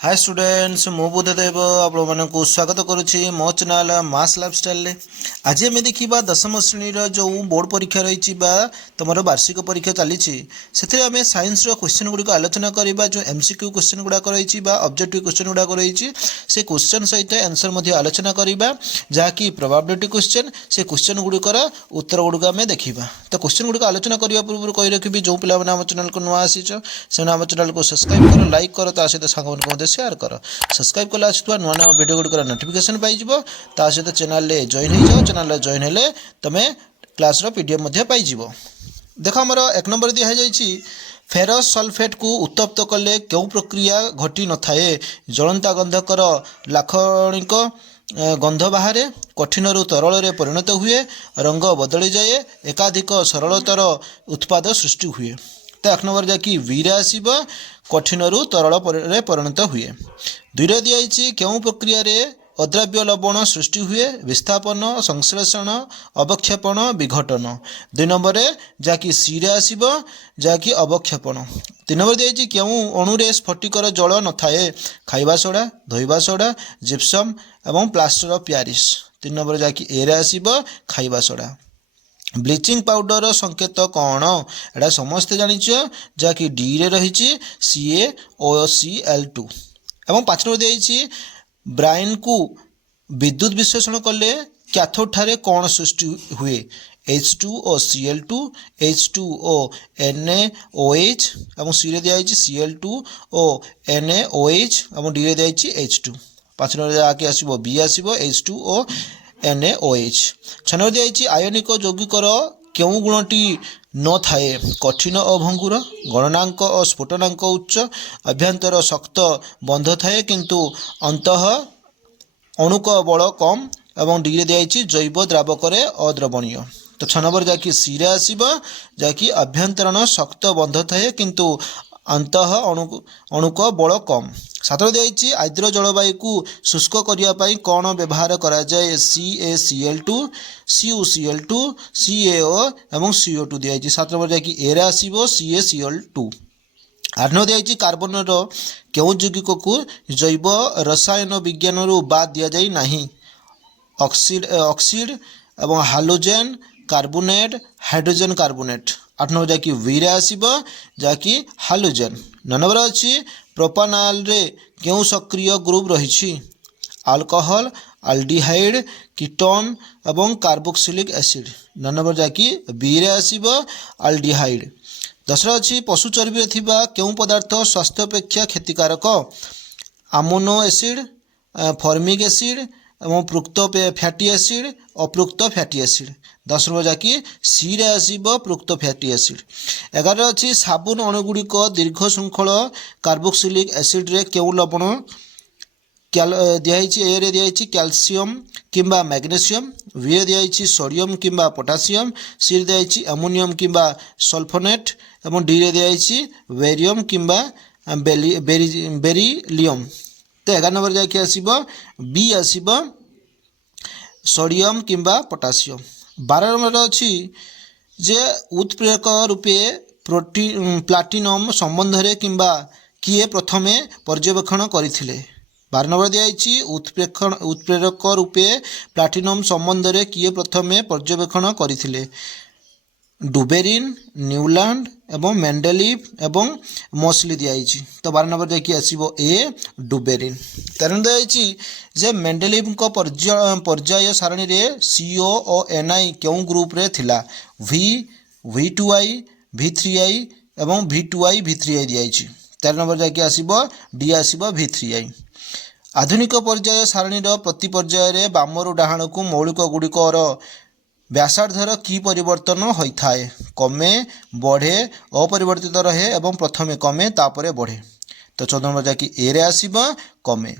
Hi students मु बुद्धदेव आपको स्वागत करुच्ची मो चैनल मास लाइफस्टाइल आज आम देखा दशम श्रेणी जो बोर्ड परीक्षा रही तुम वार्षिक परीक्षा चली से साइंस क्वेश्चन गुड़िक आलोचना करवा जो एमसीक्यू क्वेश्चन गुड़ाक रही ऑब्जेक्टिव क्वेश्चन गुड़ाक रही से क्वेश्चन सहित आंसर आलोचना करवा जहाँकि प्रोबेबिलिटी क्वेश्चन से क्वेश्चन गुड़िकर उत्तर गुड़िक आम देखा तो क्वेश्चन गुड़िक आलोचना करने पूर्व कही रखी जो पिला आम चैनल को नुआ आसी से आम चैनल को सब्सक्राइब कर लाइक कर सहित सांग शेयर कर सब्सक्राइब कला आसुवा नुआ नुआ भिडियो गुड़िकर नोटिफिकेशन पाइज सहित चैनल जॉइन हो चैनल जॉइन हेले तुम क्लास पीडीएफ पाइज देख आमर एक नंबर दिखाई फेरस सल्फेट को उत्तप्त कले क्यों प्रक्रिया घटी न थाए जलंता गंधकर लाखणिक गंध बाहर कठिन रु तरल रे परिणत हुए रंग बदली जाए एकाधिक सरलतर उत्पाद सृष्टि हुए तो एक नंबर जाकि वीरे आसब कठिन रु तरल रे परिणत हुए दुईरे दिखाई क्यों प्रक्रिया रे अद्राव्य लवण सृष्टि हुए विस्थापन संश्लेषण अवक्षेपण विघटन दुई नंबर जहाँकि सी रे आसब जहाँकि अवक्षेपण तीन नंबर दिखाई क्यों अणुरे स्फटिकर जल न थाए खाइबा सोडा धोइबा सोडा जिप्सम एवं प्लास्टर ऑफ प्यारिस तीन नंबर जहाँकि ए रे आसब खाइबा सोडा ब्लीचिंग पाउडर संकेत कौन एटा समस्ते जानिच जहाँकि डी रे रही CaOCl2 एवं 5 नंबर दिखाई ब्राइन को विद्युत विश्लेषण कले कैथोड ठारे कौन सृष्टि हुए H2O Cl2 H2O NaOH एवं सी रे दिखाई Cl2O NaOH एवं डी रे दिखाई H2 5 नंबर आके आसब बी आसब H2O NaOH 6 नंबर दिखाई आयनिक यौगिकर क्यों गुणटी न थाए कठिन अभंगुर गणनांक और स्फुटनांक उच्च अभ्यंतर शक्त बंध थाए किंतु अंतः अणुक बल कम एवं डी रे दिखाई जैव द्रावकरे अद्रवणीय तो 6 नंबर जहाँकि सी रे आसब जहाँकि अभ्यंतरण शक्त बंध थाए किंतु अंतः अणुक बल कम 7 दिखाई आर्द्र जलवायु को शुष्क करने कौन व्यवहार करा जाए CaCl2 CuCl2 CaO एवं CO2 दिखाई 7 नंबर जहाँकि ए रे आसब CaCl2 8 नंबर दिखाई कार्बन क्यों यौगिक को जैव रसायन विज्ञान बाद दि जाए नहीं ऑक्सीड एवं halogen carbonate hydrogen carbonate 8 number जहाँकि वी रे आसब जहाँकि हालोजेन 9 नंबर अच्छी प्रोपानल रे क्यों सक्रिय ग्रुप रही अल्कोहल आल्डिहाइड कीटोन एवं कार्बोक्सिलिक एसिड 9 नंबर जहाँकि बी रे आसब आल्डिहाइड 10 अच्छी पशु चर्बी थिबा क्यों पदार्थ स्वास्थ्य अपेक्षा क्षतिकारक आमोनो एसिड फॉर्मिक एसिड एवं प्रुक्त फैटी एसिड अप्रुक्त फैटी एसिड 10 नंबर जहाँकि सी रे आसब प्रुक्त फैटी एसिड 11 अच्छी साबुन अणुगुड़िक दीर्घ श्रृंखल कार्बोक्सिलिक एसिड रे क्यों लवण दिखाई ए रे दिखाई कैल्शियम किंबा मैग्नेशियम बी रे दिखाई सोडियम किंबा पोटासियम सी रे दिखाई अमोनियम किंबा सल्फोनेट एवं डी रे दिखाई बेरियम किंबा बेरिलियम तो 11 नंबर जहाँकि आसब बी आसब सोडियम किंबा पोटासियम 12 नंबर अच्छी जे उत्प्रेरक रूपे प्लाटिनम संबंध रे किंबा किए प्रथमे पर्यवेक्षण करथिले 12 नंबर दिखाई उत्प्रेरक रूपे प्लाटिनम संबंध रे किए प्रथमे पर्यवेक्षण करथिले डुबेरिन न्यूलैंड एवं मेंडेलीव एवं मोस्ली दिखाई तो 12 नंबर देखिए आसब ए डुबेरिन 13 नंबर दिखाई जे मेंडेलीव पर्याय सारणी रे COONI क्यों ग्रुप रे थिला V2I V3I एवं V2I V3I दिखाई 13 नंबर जाके आसब डी आसब V3I आधुनिक पर्याय सारणी प्रति पर्याय रे बामरु डाहाण को मौलिक गुड़िकर व्यासार्धर की परिवर्तन होता है कमे बढ़े अपरिवर्तित रहे एवं प्रथमे कमे तापरे बढ़े तो 14 नंबर जहाँकि ए रे आसब कमे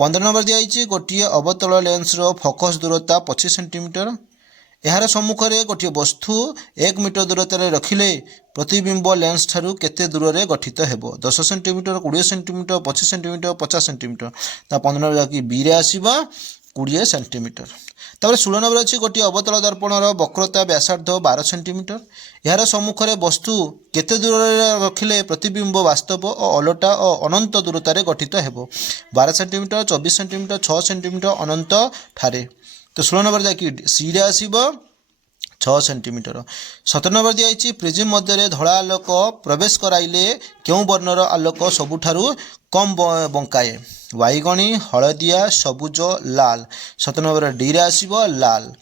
15 नंबर दिखाई गोटे अवतल लेंस फोकस दूरता 25 सेंटीमीटर यार सम्मुख में गोटे वस्तु 1 मीटर दूरतार रखिले प्रतिबिंब लेंस ठारू केते दूर में गठित हेबो 10 सेंटीमीटर 20 सेंटीमीटर 25 सेंटीमीटर 50 सेंटीमीटर तो 15 नंबर जहाँकि बी रे आसब 20 सेंटीमीटर। तापर 16 नंबर अच्छी गोटे अवतल दर्पणर वक्रता व्यासार्ध 12 सेंटीमीटर। यार सम्मुखें वस्तु केते दूर रखिले प्रतिबिंब वास्तव और अलटा और अनंत दूरतार गठित हेबो। 12 सेंटीमीटर, 24 सेंटीमीटर, 6 सेंटीमीटर अनंत ठारे। तो 16 नंबर जाकि सी रे आसीबो 6 सेंटीमीटर। 17 नंबर दिखाई प्रिज्म मध्य धड़ा आलोक प्रवेश कराइले क्यों वर्णर आलोक सबुठारु कम बंकाए। बैगणी, हलदिया, सबुज, लाल। 17 नंबर डी रे आसीबो लाल।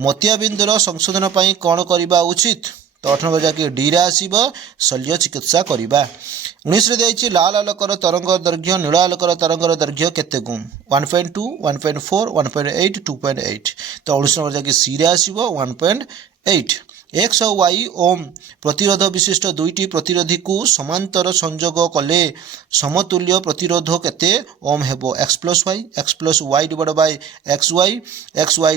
मोतियाबिंदुर संशोधन पई कौन करबा उचित। तो 18 नंबर जाकि डी रे आसीबो शल्य चिकित्सा करबा। 19 रे दिखाई लाल आलोकर तरंग दैर्घ्य नील आलोकर तरंग दैर्घ्य केते गुण 1.2 1.4 1.8 2.8। तो 19 नंबर जाकि सी रे आसीबो 1.8। एक्स और वाई ओम प्रतिरोध विशिष्ट दुईटी प्रतिरोधी को समांतर संजोग कले समतुल्य प्रतिरोध केते ओम हेबो x plus y divide by x Y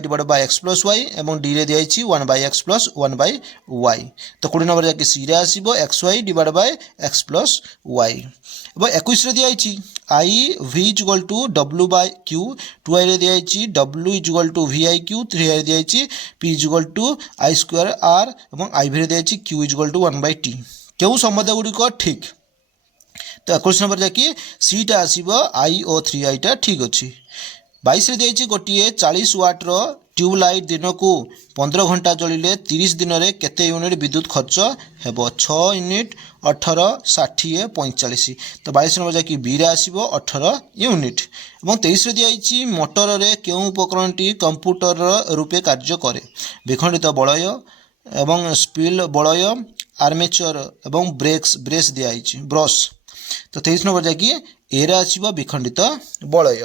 divide by x plus Y एवं डी रे दिखाई 1/x प्लस 1/y। तो 20 नंबर जाकि सी रे आसीबो X Y divide by x plus Y. एवं 21 रे दिखाई I v equal to W by Q. 2i रे दिखाई W equal to vi Q. 3i रे दिखाई p equal to I square R एवं i v रे दिखाई q इक्वल टू 1/t। क्यों संबंध गुड़िक ठीक। तो 21 नंबर जाकि सीटा आसीबो आई ओ 3i टा ठीक अच्छी। 22 रे दिखाई गोटे 40 वाट्र ट्यूबलाइट दिन को 15 घंटा जलिले 30 दिन में केते यूनिट विद्युत खर्च हेबो 6 यूनिट 18 60 45। तो 22 नंबर जाकि बी रे आसीबो 18 यूनिट। एवं 23 रे दिखाई मोटर रे केउ उपकरणटी कंप्यूटर रूपे कार्य करे। विखंडित बलय एवं स्पिल बलय आर्मेचर एवं ब्रेस दिखाई ब्रश। तो 23 नंबर जाकि ए रे आसीबो विखंडित बलय।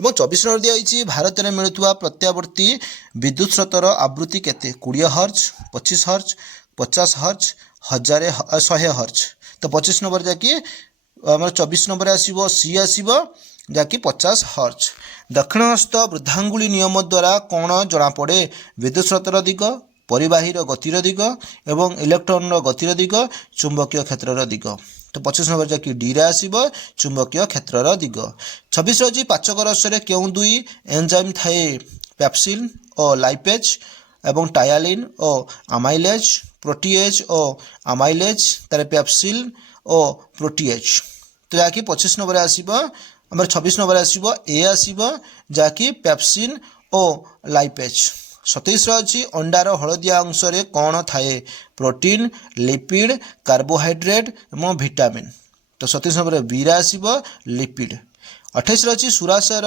एवं 24 नंबर दिखाई भारत में मिलुवा प्रत्यावर्ती विद्युत स्रोतर आवृत्ति केते 20 हर्ज 25 हर्ज 50 हर्ज 1000 100 हर्ज। तो 25 नंबर जाकि आमर 24 नंबर आसीबो सी आसीबो जाकि 50 हर्ज। दक्षिण हस्त वृद्धांगुली नियम द्वारा कौन जना पड़े विद्युत स्रोतर दिग परिबाही गतिर दिग एवं इलेक्ट्रॉन गतिर दिग चुंबकीय क्षेत्र दिग। तो 25 नंबर जाकि डी रे आसीबो चुंबकीय क्षेत्र दिग। 26 अछि पाचक रस रे केउ दुई एंजाइम थाए पेप्सिन और लाइपेज एवं टायालिन और अमाइलेज प्रोटीएज और अमाइलेज तारे पेप्सिन और प्रोटीएज। तो जाकि 25 नंबर आसीबो हमर 26 नंबर आसीबो ए आसीबो जाकि पेप्सिन और लाइपेज। 27 अच्छी अंडार हलदिया अंश रे कौन थाए प्रोटीन लिपिड कार्बोहाइड्रेट और विटामिन। तो 27 नंबर बी रे आसीबो लिपिड। 28 अच्छी सुराशर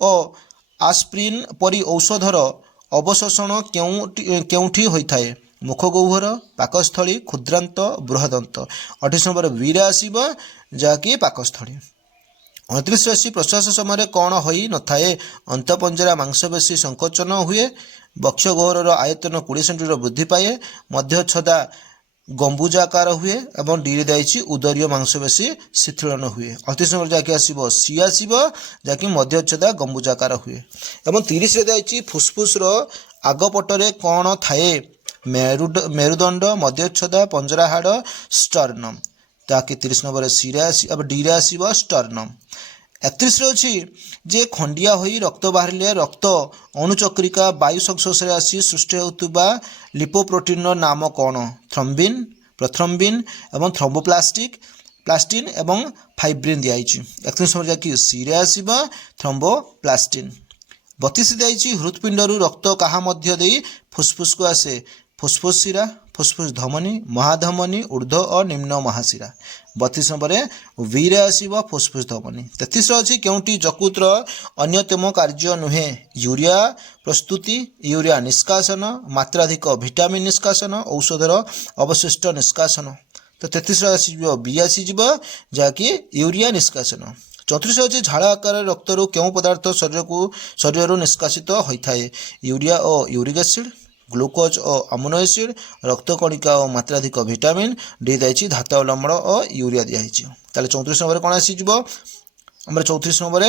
और आस्प्रिन परी औषधर अवशोषण केउठी होइथाए मुखगह्वर पाकस्थली क्षुद्रांत बृहदंत। 28 नंबर बी रे आसीबो जाकि पाकस्थली। 29 अच्छी प्रश्वास समय कौन होई न थाए अंतपंजरा मांसपेशी संकोचन हुए बक्षगह्वर आयतन 20 सेंटीमीटर वृद्धि पाए मध्यच्छदा गंबुजाकार हुए एवं डी रे दिखाई उदरीय मांसपेशी शिथिलन हुए। 38 नंबर जाकि आसीबो सी आसीबो जाकि मध्यच्छदा गंबुजाकार हुए। एवं 30 रे दिखाई फुसफुस रो आगपटरे कौन थाए मेरुदंड मध्यच्छदा पंजरा हाड़ स्टर्नम। ताकि 30 नंबर सी रे अब डी रे आसीबो स्टर्नम। 31 अच्छी जे खंडिया होई रक्त बाहरिले रक्त अणुचक्रिका वायु संस्पर्श आसी सृष्टि होता लिपोप्रोटीन नाम कौन थ्रोम्बिन प्रोथ्रोम्बिन एवं थ्रोम्बोप्लास्टिन एवं फाइब्रिन दिखाई। 31 नंबर जाकि सी रे आसीबो थ्रोम्बोप्लास्टिन। 32 दिखाई हृत्पिंडरू रक्त कहा मध्य देई फुसफुस को आसे फुसफुस शिरा फुसफुस धमनी महाधमनी ऊर्ध्व और निम्न महाशिरा। 32 नंबर वी रे आसीबो फुसफुस धमनी। 33 अच्छी केउटी यकृतर अन्यतम कार्य नुहे यूरिया प्रस्तुति यूरिया निष्कासन मात्राधिक विटामिन निष्कासन औषधर अवशिष्ट निष्कासन। तो 33 आसीबो बी आसीबो जाकि यूरिया निष्कासन। 34 अच्छी झाड़ा आकार रक्तरू केउ पदार्थ शरीर निष्कासित होता है यूरिया और यूरिक एसिड ग्लूकोज और अमीनो एसिड रक्त कणिका और मात्राधिक विटामिन डी दिखाई धातु लवण और यूरिया दिखाई। ताले 34 नंबर कौन आसीजिवो हमर 34 नंबर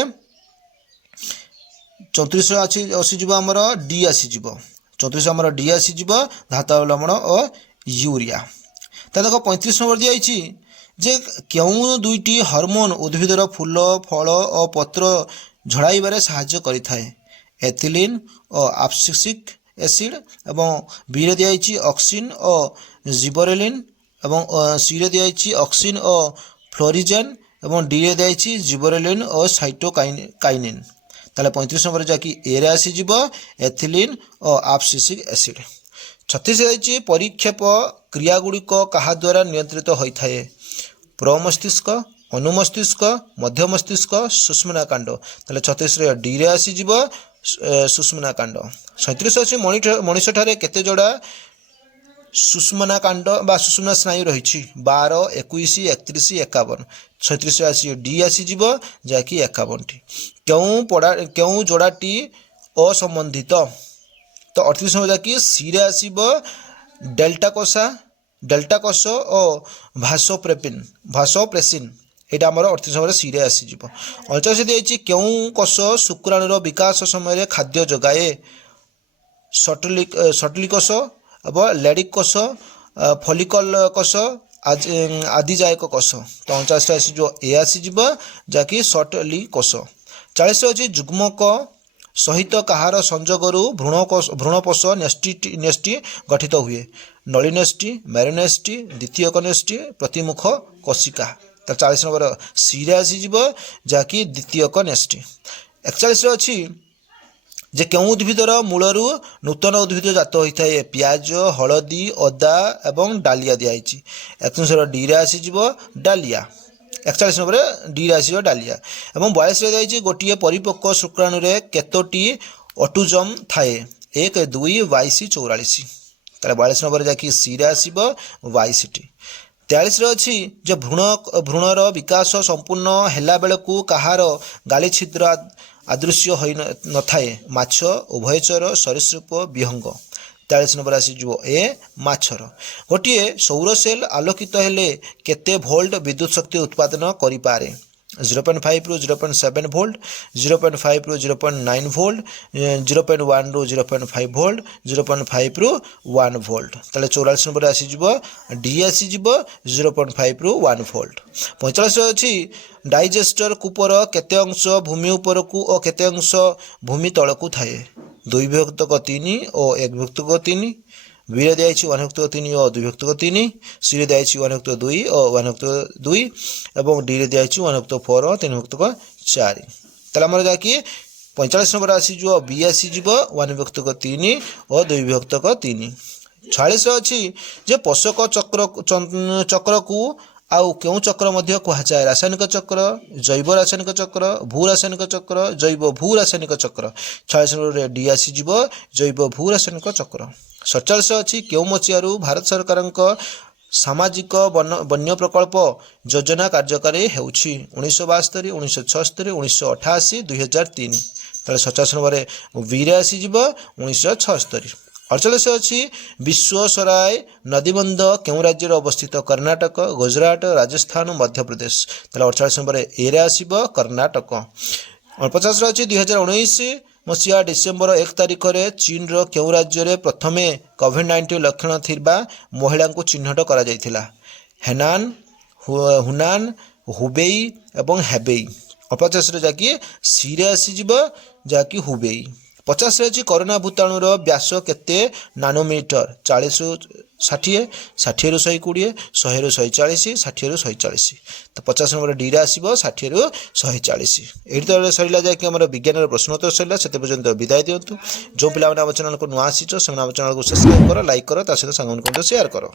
34 आसीजिवो हमर डी आसीजिवो 34 हमर डी आसीजिवो धातु लवण और यूरिया। ता देखो 35 नंबर दिखाई जे केउ दुईटी हार्मोन उद्भिदर फूल फल और पत्र झड़ाइबारे साहाय्य करिथाए एथिलीन और एब्सिसिक एसिड एवं बी रे दिखाई ऑक्सिन और जिबरेलिन एवं सी रे दिखाई ऑक्सिन और फ्लोरिजेन एवं डी रे दिखाई जिबरेलिन और साइटोकाइनिन। ताले 35 नंबर जाकि ए रे आसीजिब एथिलीन और एब्सिसिक एसिड। 36 रही परीक्षेप क्रियागुड़िक क्या द्वारा नियंत्रित होता है? प्रमस्तिष्क, अनुमस्तिष्क, मध्य मस्तिष्क, सुष्मनाकांड। ताले 36 डी रे आसीजिब सुष्मनाकांड। 37 अच्छी मनीष ठारे केते जोड़ा सुष्मनाकांड बा सुष्मना स्नायु रही? 12, 21, 31, 51। 36 आसी डी आसीजिब जाकि 51 टी। क्यों जोड़ाटी असंबंधित? तो 38 नंबर जाकि सी रे आसीब डेल्टा कोष और भासोप्रेसिन। यहाँ आमर 38 नंबर सी रे आसीजिब। 39 दिखाई क्यों कोष शुक्राणुर विकास समय खाद्य जगाए? सटली कोष एवं लेडिक कोष, फलिकल कोष, आदिजायक कोष। तो 49 आसी जो ए आसीजिब जाकि सटली कोष। 40 अच्छी जुग्मक सहित कहार संजोगरु भ्रूणपोष न्यष्टि गठित हुए? नलिनेष्टि, मैरोनेष्टि, द्वितीयक न्यष्टि, प्रतिमुख कोशिका। तो 40 नंबर सी रे आसीजिब जाकि द्वितीयक न्यष्टि। 41 अच्छी जे क्यों उद्भिदर मूलरू नूतन उद्भिद जात होता है? पियाज, हलदी, अदा एवं डालिया दिखाई। 41 डी रे आसीजिब डालिया। 41 नंबर डी रे आसीजिब डालिया। एवं 42 दिखाई गोटे परिपक्व शुक्राणु केतोटी ऑटोजोम थाए? 1, 2, 22, 44। ताले 42 नंबर जाकि सी रे आसीब 22 टी। 43 अच्छी जे भ्रूणर विकास संपूर्ण हैला बेलकु कहार गाली छिद्र आदृश्य हो न थाए? माछ, उभयचर, सरीसृप, विहंग। 43 नंबर आसीजिब ए माछर। गोटे सौर सेल आलोकित हेले केते भोल्ट विद्युत शक्ति उत्पादन करि पारे? 0.5 रु 0.7 वोल्ट, 0.5 रु 0.9 वोल्ट, 0.1 रु 0.5 वोल्ट, 0.5 रु 1 वोल्ट। ताले 44 नंबर आसीजिब डी आसीजिब 0.5 रु 1 वोल्ट। 45 अच्छी डाइजेस्टर कूपर केते अंश भूमि उपरकू और केते अंश भूमि तलकू थाए? 2 विभक्तक 3 और 1 विभक्तक 3। बी रे दिखाई 1 विभक्तक 3 और 2 विभक्तक 3। सी रे दिखाई 1 विभक्तक 2 और 1 विभक्तक 2 एवं डी रे दिखाई 1 विभक्तक 4 और 3 विभक्तक 4। ताले हमर जाकि 45 नंबर आसीजिब बी आसीजिब 1 विभक्तक 3 और 2 विभक्तक 3। 46 अच्छी जे पोषक चक्र को आउ क्यों चक्र मध्य कहुए? रासायनिक चक्र, जैव रासायनिक चक्र, भू रासायनिक चक्र, जैव भू रासायनिक चक्र। 46 नंबर डी आसीजिब जैव भू रासायनिक चक्र। 47 अच्छी क्यों मसीहारू भारत सरकार सामाजिक वन्य प्रकल्प योजना कार्यकारी होउछि? 1972, 1976, 1988, 2003। ताले 50 नंबर बी रे आसीजिब 1976। 48 अच्छी विश्वसराय नदीबंध क्यों राज्य अवस्थित? कर्नाटक, गुजरात, राजस्थान, मध्य प्रदेश। ताले 48 नंबर ए रे आसीब कर्नाटक। 49 अच्छी 2019 मसीहा डिसेम्बर 1 तारिख में चीन रो क्यों राज्य प्रथमे कोविड-19 लक्षण थिबा महिला को चिन्हट करा जायथिला? हेनान, हुनान, हुबेई एवं हेबेई। 50 रे जाकि सी रे आसीजिब जाकि हुबेई। 50 अच्छी कोरोना भूताणुर व्यास केते नानोमीटर? 40 रु 60, 60 रु 120, 100 रु 140, 60 रु 140। तो 50 नंबर डी रे आसीब 60 रु 140। एठी तो सरिला जाकि हमर विज्ञान प्रश्नोत्तर सरिला। सेते पर्यंत विदाय दियंतु। जो पिला माने हम चैनल को नुआ आसीचो से हम चैनल को सब्सक्राइब करो, लाइक करो, ता सहित संग को शेयर करो।